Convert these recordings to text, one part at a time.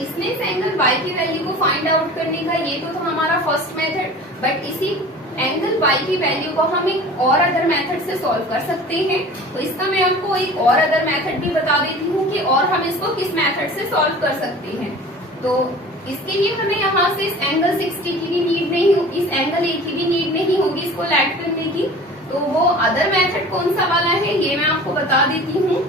इसमें इस angle y की वैल्यू को फाइंड आउट करने का ये तो था हमारा फर्स्ट मेथड, बट इसी एंगल y की वैल्यू को हम एक और अदर मेथड से सॉल्व कर सकते हैं। तो इसका मैं आपको एक और अदर मेथड भी बता देती हूँ कि और हम इसको किस मेथड से सॉल्व कर सकते हैं। तो इसके लिए हमें यहाँ से इस एंगल 60 की भी नीड नहीं होगी, इस एंगल A की भी नीड नहीं होगी इसको लैट करने की। तो वो अदर मेथड कौन सा वाला है ये मैं आपको बता देती हूँ।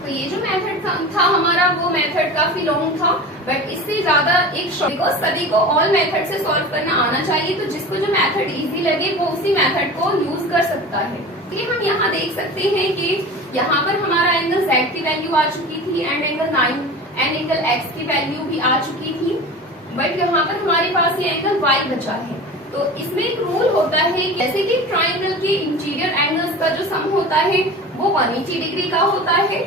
तो ये जो मेथड था हमारा वो मेथड काफी लॉन्ग था, बट इससे ज्यादा एक बिकॉज सभी को ऑल मेथड से सॉल्व करना आना चाहिए, तो जिसको जो मेथड इजी लगे वो उसी मेथड को यूज कर सकता है। इसलिए हम यहाँ देख सकते हैं कि यहाँ पर हमारा एंगल Z की वैल्यू आ चुकी थी and angle 9 and angle X की वैल्यू भी आ चुकी थी, बट यहाँ पर हमारे पास ये एंगल Y बचा है। तो इसमें एक रूल होता है, जैसे कि ट्राइंगल के इंटीरियर एंगल्स का जो सम होता है वो 180 डिग्री का होता है,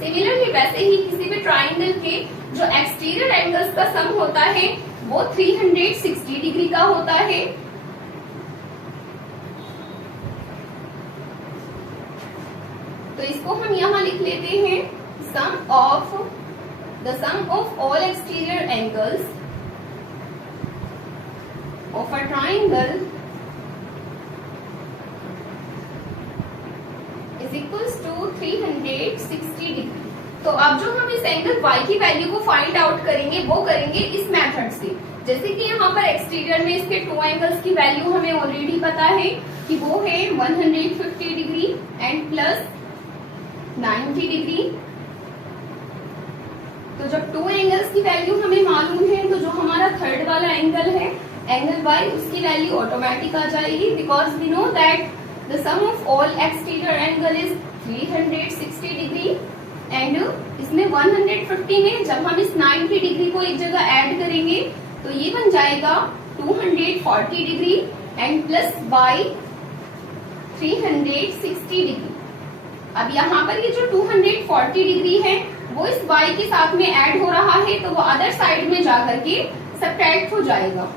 सिमिलरली वैसे ही किसी भी ट्राइंगल के जो एक्सटीरियर एंगल्स का सम होता है वो 360 डिग्री का होता है। तो इसको हम यहाँ लिख लेते हैं, sum of all exterior angles of a triangle is equals to 360 degree. तो अब जो हम इस एंगल y की वैल्यू को फाइंड आउट करेंगे वो करेंगे इस मेथड से। जैसे कि यहाँ पर एक्सटीरियर में इसके 2 एंगल्स की वैल्यू हमें ऑलरेडी पता है कि वो है 150 डिग्री एंड प्लस 90 डिग्री। तो जब 2 एंगल्स की वैल्यू हमें मालूम है तो जो हमारा थर्ड वाला एंगल है एंगल y उसकी वैल्यू ऑटोमेटिक आ जाएगी, because we know that the sum of all exterior angle is 360 degree and इसमें 150 में जब हम इस 90 डिग्री को एक जगह ऐड करेंगे तो ये बन जाएगा 240 degree and plus by 360 degree. अब यहाँ पर ये जो 240 डिग्री है वो इस y के साथ में ऐड हो रहा है, तो वो अदर साइड में जाकर के सब्ट्रैक्ट हो जाएगा।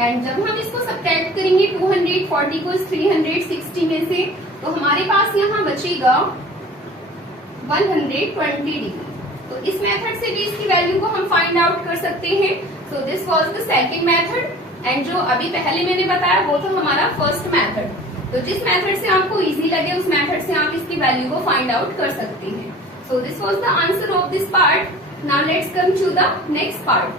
एंड जब हम इसको सब्ट्रैक्ट करेंगे 240 को इस 360 में से, तो हमारे पास यहाँ बचेगा 120 डिग्री। तो इस मेथड से भी इसकी वैल्यू को हम फाइंड आउट कर सकते हैं। So this was the second method and जो अभी पहले मैंने बताया वो तो हमारा फर्स्ट मेथड। तो जिस मेथड से आपको इजी लगे उस मेथड से आप इसकी वैल्यू को फाइंड आउट कर सकते हैं। So this was the answer of this part. Now let's come to the next part.